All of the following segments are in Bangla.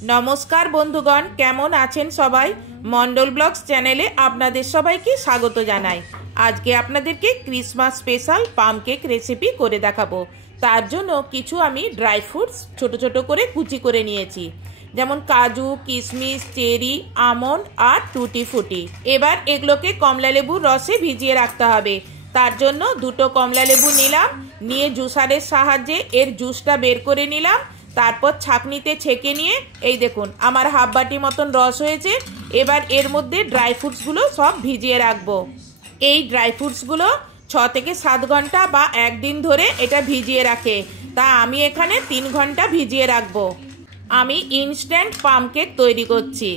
नमस्कार बंधुगण केमन आছেন सबाई मंडल ब्लग्स चैनेले आपनादेर सबाइके स्वागत जानाई। आज के आपनादेरके Christmas special palm cake recipe करे देखाबो। तार जोन्नो किछु आमी ड्राई फ्रुट्स छोटो छोटो करे कुचि करे नियेछि, जेमन काजू, किशमिश, चेरी, आमंड और टूटी फुटी। एबार एगुलोके कमला लेबुर रसे भिजिए राखते हबे। तार जोन्नो दुटो कमला लेबू निलाम, निये जुसारेर साहाज्ये एर जुसटा बेर करे निलाम। तारपर छाकनीते छेके निये এই দেখুন আমার হাফ বাটি মতন রস হয়েছে। এবার এর মধ্যে ড্রাই ফ্রুটসগুলো সব ভিজিয়ে রাখবো। এই ড্রাই ফ্রুটসগুলো 6 থেকে 7 ঘন্টা বা একদিন ধরে এটা ভিজিয়ে রাখে, তা আমি এখানে 3 ঘন্টা ভিজিয়ে রাখবো। আমি ইনস্ট্যান্ট পাম কেক তৈরি করছি।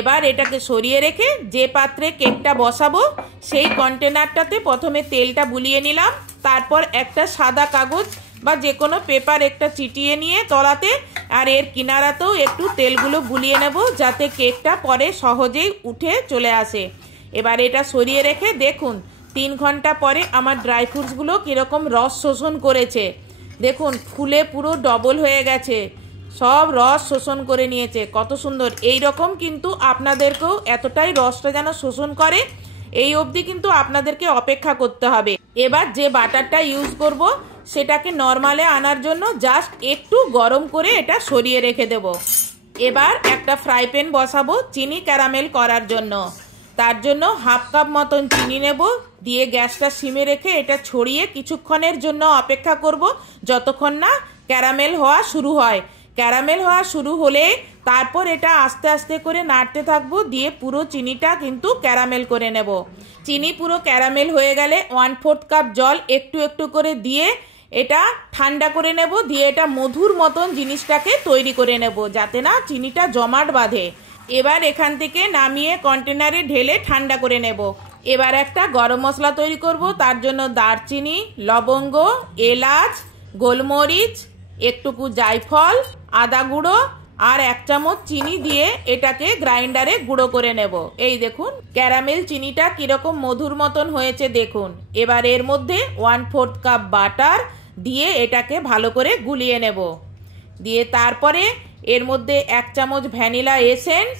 এবার এটাকে সরিয়ে রেখে যে পাত্রে কেকটা বসাবো সেই কন্টেনারটাতে প্রথমে তেলটা বুলিয়ে নিলাম। তারপর একটা সাদা কাগজ বা যে কোনো পেপার একটা চিটিয়ে নিয়ে তলাতে আর এর কিনারাতেও একটু তেলগুলো বুলিয়ে নেব, যাতে কেকটা পরে সহজেই উঠে চলে আসে। এবার এটা সরিয়ে রেখে দেখুন 3 ঘন্টা পরে আমার ড্রাই ফ্রুটসগুলো কীরকম রস শোষণ করেছে। দেখুন ফুলে পুরো ডবল হয়ে গেছে, সব রস শোষণ করে নিয়েছে। কত সুন্দর! এই রকম কিন্তু আপনাদেরকেও এতটাই রসটা যেন শোষণ করে এই অবধি কিন্তু আপনাদেরকে অপেক্ষা করতে হবে। এবার যে বাটারটা ইউজ করব সেটাকে নরমালে আনার জন্য জাস্ট একটু গরম করে এটা সরিয়ে রেখে দেব। এবার একটা ফ্রাই প্যান বসাবো চিনি ক্যারামেল করার জন্য। তার জন্য হাফ কাপ মতন চিনি নেব, দিয়ে গ্যাসটা সিমে রেখে এটা ছড়িয়ে কিছুক্ষণের জন্য অপেক্ষা করব যতক্ষণ না ক্যারামেল হওয়া শুরু হয়। ক্যারামেল হওয়া শুরু হলে তারপর এটা আস্তে আস্তে করে নাড়তে থাকবো, দিয়ে পুরো চিনিটা কিন্তু ক্যারামেল করে নেব। চিনি পুরো ক্যারামেল হয়ে গেলে 1/4 কাপ জল একটু একটু করে দিয়ে এটা ঠান্ডা করে নেব, দিয়ে এটা মধুর মতন জিনিসটাকে তৈরি করে নেব যাতে না চিনিটা জমাট বাঁধে। এবার এখান থেকে নামিয়ে কন্টেনারে ঢেলে ঠান্ডা করে নেব। এবার একটা গরম মশলা তৈরি করব। তার জন্য দারচিনি, লবঙ্গ, এলাচ, গোলমরিচ, একটুকু জায়ফল, আদা গুঁড়ো আর 1 চামচ চিনি দিয়ে এটাকে গ্রাইন্ডারে গুঁড়ো করে নেব। এই দেখুন ক্যারামেল চিনিটা কিরকম মধুর মতন হয়েছে দেখুন। এবার এর মধ্যে 1/4 কাপ বাটার দিয়ে এটাকে ভালো করে গুলিয়ে নেব। দিয়ে তারপরে এর মধ্যে 1 চামচ ভ্যানিলা এসেন্স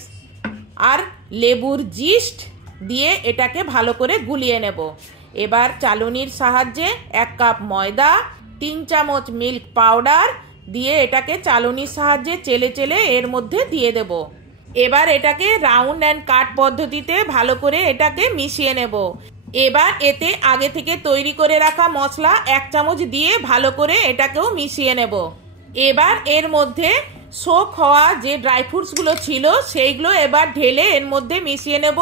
আর লেবুর জিস্ট দিয়ে এটাকে ভালো করে গুলিয়ে নেব। এবার চালুনির সাহায্যে 1 কাপ ময়দা, 3 চামচ মিল্ক পাউডার দিয়ে এটাকে চালুনির সাহায্যে চেলে চেলে এর মধ্যে দিয়ে দেব। এবার এটাকে রাউন্ড অ্যান্ড কাট পদ্ধতিতে ভালো করে এটাকে মিশিয়ে নেব। এবার এতে আগে থেকে তৈরি করে রাখা মশলা 1 চামচ দিয়ে ভালো করে এটাকেও মিশিয়ে নেব। এবার এর মধ্যে সোক হওয়া যে ড্রাই ফ্রুটসগুলো ছিল সেইগুলো এবার ঢেলে এর মধ্যে মিশিয়ে নেব।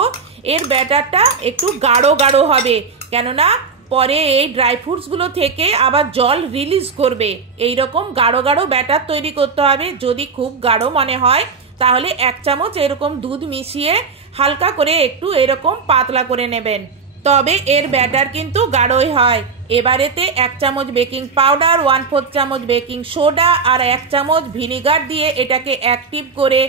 এর ব্যাটারটা একটু গাঢ় গাঢ় হবে, কেননা পরে এই ড্রাই ফ্রুটসগুলো থেকে আবার জল রিলিজ করবে। এই রকম গাঢ় গাঢ় ব্যাটার তৈরি করতে হবে। যদি খুব গাঢ় মনে হয় তাহলে 1 চামচ এরকম দুধ মিশিয়ে হালকা করে একটু এরকম পাতলা করে নেবেন, তবে এর ব্যাটার কিন্তু গাঢ়ই হয়। এবারেতে 1 চামচ বেকিং পাউডার, 1/4 চামচ বেকিং সোডা আর 1 চামচ ভিনিগার দিয়ে এটাকে অ্যাক্টিভ করে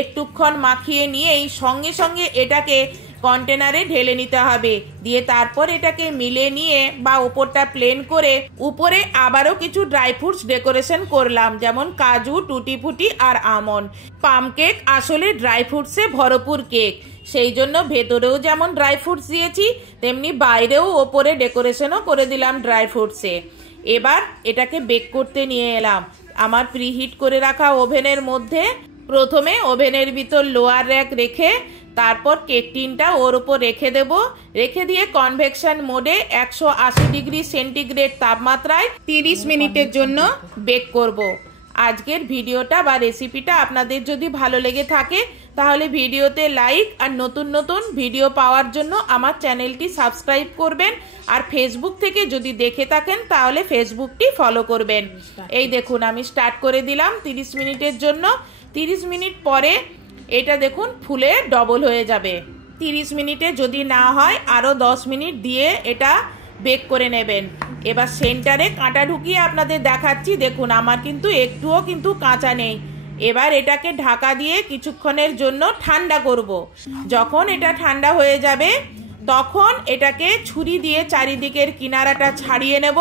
একটুক্ষণ মাখিয়ে নিয়েই সঙ্গে সঙ্গে এটাকে কন্টেনারে ঢেলে নিতে হবে। দিয়ে তারপর এটাকে মিলে নিয়ে বা উপরটা প্লেন করে উপরে আবারও কিছু ড্রাই ফ্রুটস ডেকোরেশন করলাম, যেমন কাজু, টুটি ফুটি আর আমন্ড। পাম কেক আসলে ড্রাই ফ্রুটসে ভরপুর কেক, সেই জন্য ভেতরেও যেমন ড্রাই ফ্রুটস দিয়েছি তেমনি বাইরেও ওপরে ডেকোরেশনও করে দিলাম ড্রাই ফ্রুটসে। এবার এটাকে বেক করতে নিয়ে এলাম আমার প্রিহিট করে রাখা ওভেনের মধ্যে। প্রথমে ওভেনের ভিতর লোয়ার র্যাক রেখে তারপর কেক টিনটা ওর উপর রেখে দেব। রেখে দিয়ে কনভেকশন মোডে 180 ডিগ্রি সেন্টিগ্রেড তাপমাত্রায় 30 মিনিটের জন্য বেক করব। আজকের ভিডিওটা বা রেসিপিটা আপনাদের যদি ভালো লেগে থাকে তাহলে ভিডিওতে লাইক আর নতুন নতুন ভিডিও পাওয়ার জন্য আমার চ্যানেলটি সাবস্ক্রাইব করবেন। আর ফেসবুক থেকে যদি দেখে থাকেন তাহলে ফেসবুকটি ফলো করবেন। এই দেখুন আমি স্টার্ট করে দিলাম 30 মিনিটের জন্য। 30 মিনিট পরে এটা দেখুন ফুলে ডবল হয়ে যাবে। 30 মিনিটে যদি না হয় আরও 10 মিনিট দিয়ে এটা বেক করে নেবেন। এবার সেন্টারে কাঁটা ঢুকিয়ে আপনাদের দেখাচ্ছি। দেখুন আমার কিন্তু একটুও কিন্তু কাঁচা নেই। এবার এটাকে ঢাকা দিয়ে কিছুক্ষণের জন্য ঠান্ডা করব। যখন এটা ঠান্ডা হয়ে যাবে তখন এটাকে ছুরি দিয়ে চারিদিকের কিনারাটা ছাড়িয়ে নেব।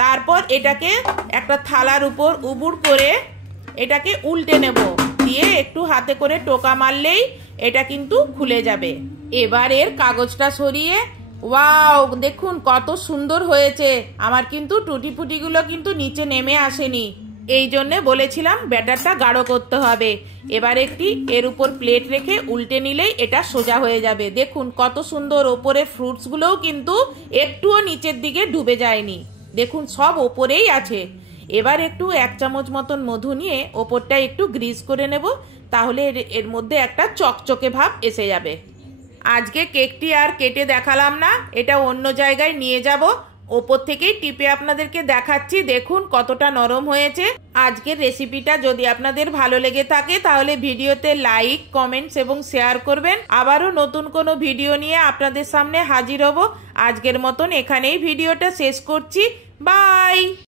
তারপর এটাকে একটা থালার উপর উবুড় করে এটাকে উল্টে নেব। দিয়ে একটু হাতে করে টোকা মারলেই এটা কিন্তু খুলে যাবে। এবার এর কাগজটা সরিয়ে, ওয়াও দেখুন কত সুন্দর হয়েছে। আমার কিন্তু টুটি ফুটিগুলো কিন্তু নিচে নেমে আসেনি, এই জন্যে বলেছিলাম ব্যাটারটা গাঢ় করতে হবে। এবার একটি এর উপর প্লেট রেখে উল্টে নিলেই এটা সোজা হয়ে যাবে। দেখুন কত সুন্দর, ওপরে ফ্রুটসগুলোও কিন্তু একটুও নিচের দিকে ডুবে যায়নি, দেখুন সব ওপরেই আছে। এবার একটু 1 চামচ মতন মধু নিয়ে ওপরটা একটু গ্রিজ করে নেব, তাহলে এর মধ্যে একটা চকচকে ভাব এসে যাবে। আজকে কেকটি আর কেটে দেখালাম না, এটা অন্য জায়গায় নিয়ে যাব, ওপর থেকেই টিপে আপনাদেরকে দেখাচ্ছি। দেখুন কতটা নরম হয়েছে। আজকের রেসিপিটা যদি আপনাদের ভালো লেগে থাকে তাহলে ভিডিওতে লাইক, কমেন্টস এবং শেয়ার করবেন। আবারও নতুন কোনো ভিডিও নিয়ে আপনাদের সামনে হাজির হব। আজকের মতন এখানেই ভিডিওটা শেষ করছি। বাই।